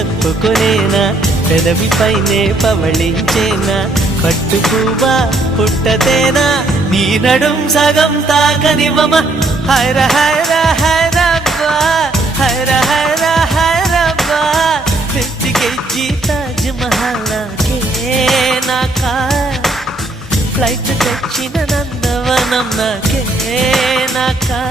చెప్పుకునేనా పెదవి పైనే పవళించేనా పట్టు పువ్వా పుట్టతేనా నీ నడుం సగం తాకనివ్వమ హైర హైర హైరబ్బా హైర హైర హైరబ్బా పెంచికెజ్జి తాజ్ మహల్ నాకే నాకా ఫ్లైట్ తెచ్చిన నందవనం నాకే నాకా